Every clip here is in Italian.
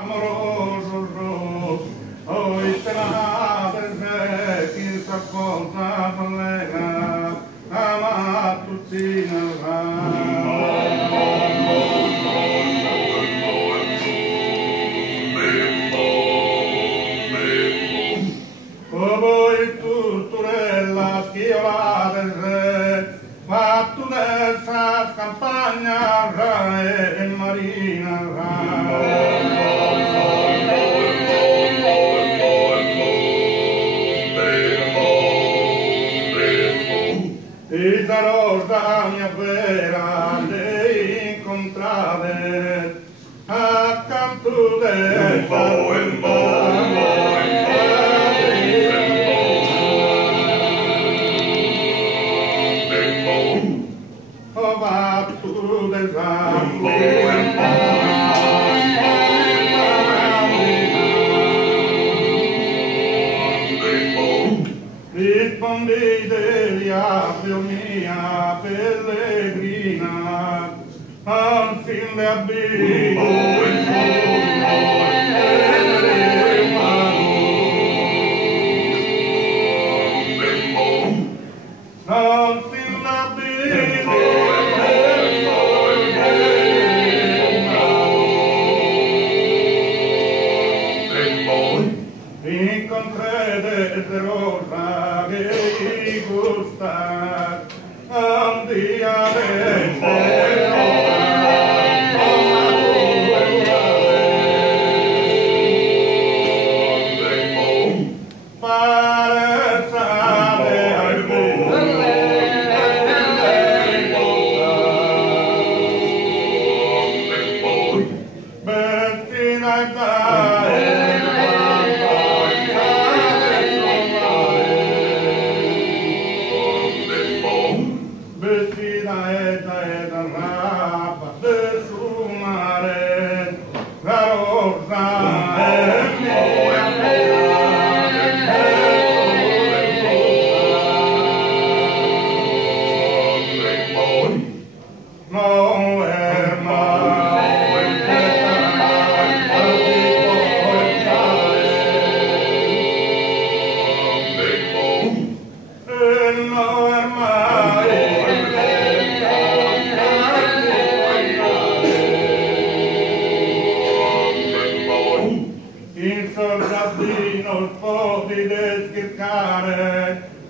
Amoroso, hoy te la desde chi s'acconta collega, ama tutti voi tutturella schiola del re, ma tu nessa campagna e marina e da rosa mia vera le incontrate accanto del oh va tu del rispondete diavolo mia pellegrina al fin le incontrete rosa che gusta un dia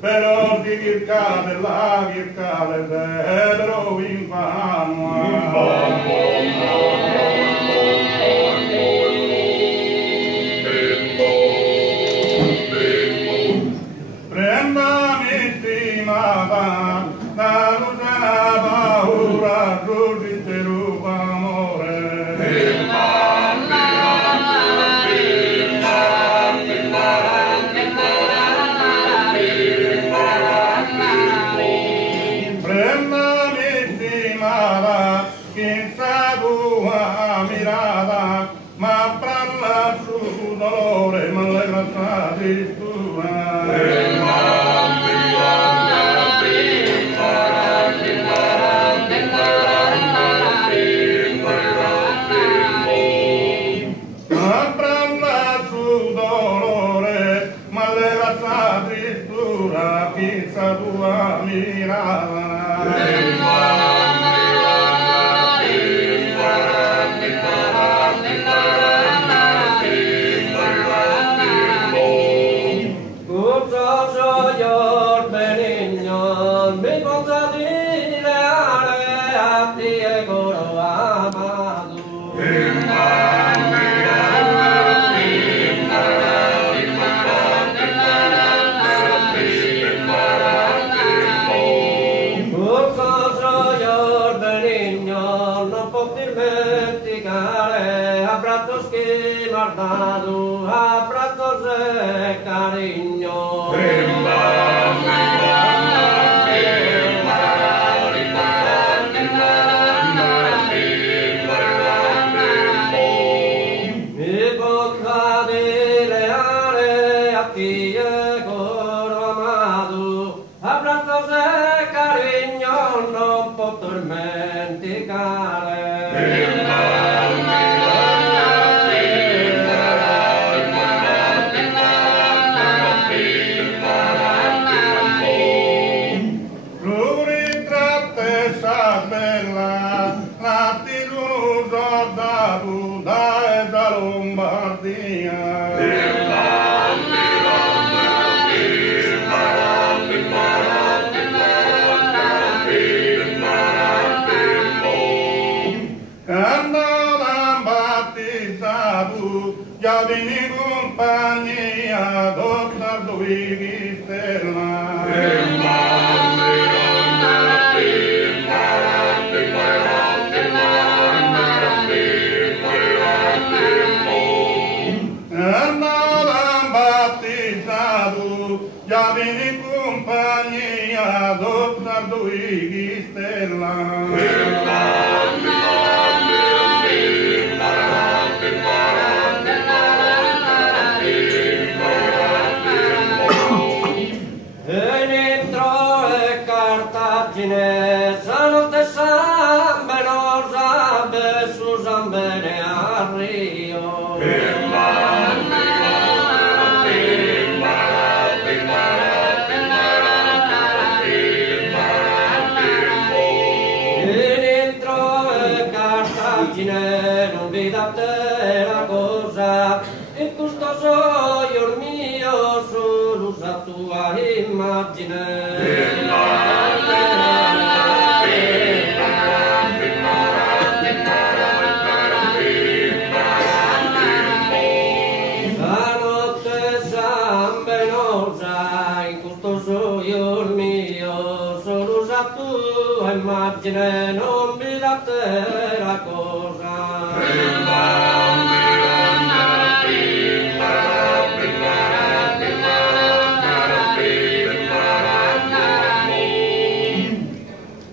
però di Ghircane, la Ghircane, però in prendami stimata, da lontana paura, giorni te ruba amore. Ma parla su dolore, ma le grazie ma parla su dolore, ma le grazie tristura, chissà tua mirata. Abrazos de cariño. Mi boca de leale a ti coro amado. Abrazos de cariño no puedo tormentar. mezza Lombardia. Andavamo battezzato, già veni compagnia, dottor Luigi Stella. Andavamo battezzato, già veni compagnia, dottor Luigi Stella. Sanotte sambe no sambe su sambene a Rio. Dentro Cartagine non vi date la cosa, in questo soio il mio solo sa tua immagine. Immagine non mi date la cosa.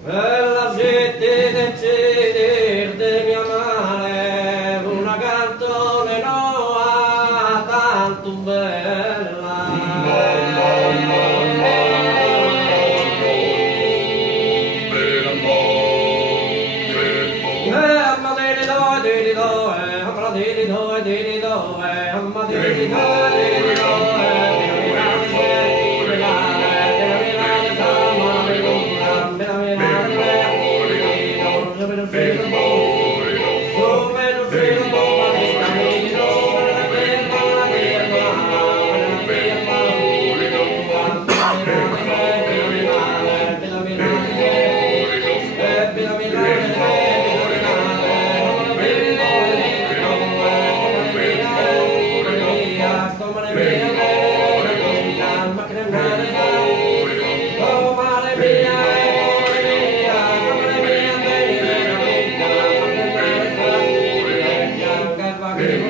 Per la sete decidir de mia mare, una canzone noa tanto bella. Amen.